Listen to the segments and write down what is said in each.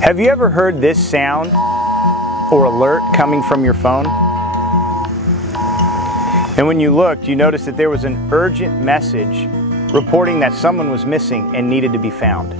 Have you ever heard this sound or alert coming from your phone? And when you looked, you noticed that there was an urgent message reporting that someone was missing and needed to be found.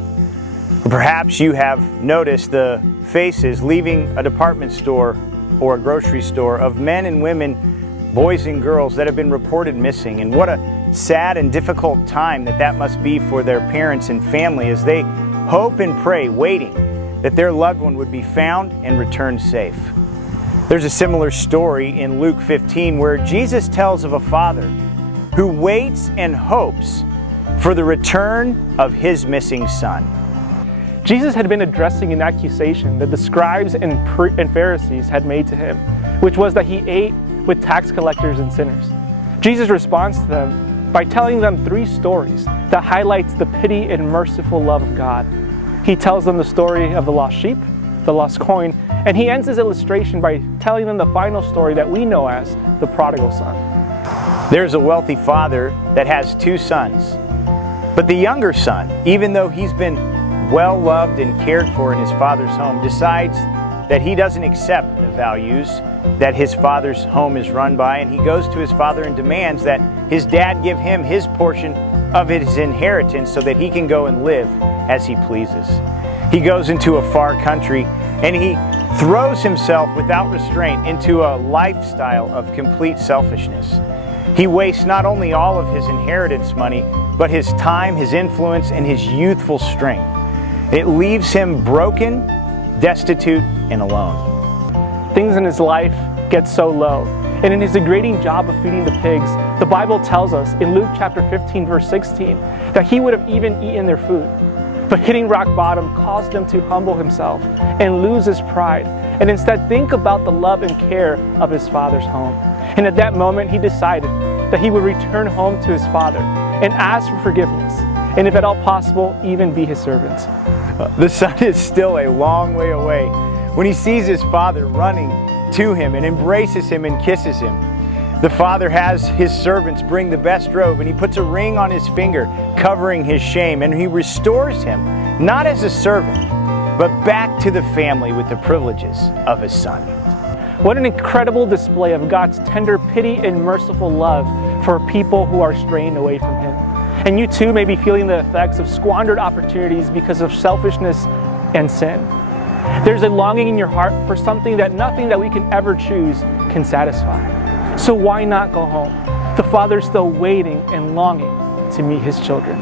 Or perhaps you have noticed the faces leaving a department store or a grocery store of men and women, boys and girls that have been reported missing. And what a sad and difficult time that must be for their parents and family as they hope and pray, waiting that their loved one would be found and returned safe. There's a similar story in Luke 15 where Jesus tells of a father who waits and hopes for the return of his missing son. Jesus had been addressing an accusation that the scribes and Pharisees had made to him, which was that he ate with tax collectors and sinners. Jesus responds to them by telling them 3 stories that highlights the pity and merciful love of God. He tells them the story of the lost sheep, the lost coin, and he ends his illustration by telling them the final story that we know as the Prodigal Son. There's a wealthy father that has 2 sons, but the younger son, even though he's been well loved and cared for in his father's home, decides that he doesn't accept the values that his father's home is run by, and he goes to his father and demands that his dad give him his portion of his inheritance so that he can go and live as he pleases. He goes into a far country and he throws himself without restraint into a lifestyle of complete selfishness. He wastes not only all of his inheritance money, but his time, his influence, and his youthful strength. It leaves him broken, destitute, and alone. Things in his life get so low, and in his degrading job of feeding the pigs, the Bible tells us in Luke chapter 15 verse 16 that he would have even eaten their food. But hitting rock bottom caused him to humble himself and lose his pride, and instead think about the love and care of his father's home. And at that moment he decided that he would return home to his father and ask for forgiveness, and if at all possible, even be his servant. The son is still a long way away when he sees his father running to him and embraces him and kisses him. The father has his servants bring the best robe, and he puts a ring on his finger covering his shame, and he restores him not as a servant but back to the family with the privileges of his son. What an incredible display of God's tender pity and merciful love for people who are straying away from him. And you too may be feeling the effects of squandered opportunities because of selfishness and sin. There's a longing in your heart for something that nothing that we can ever choose can satisfy. So why not go home? The Father's still waiting and longing to meet his children.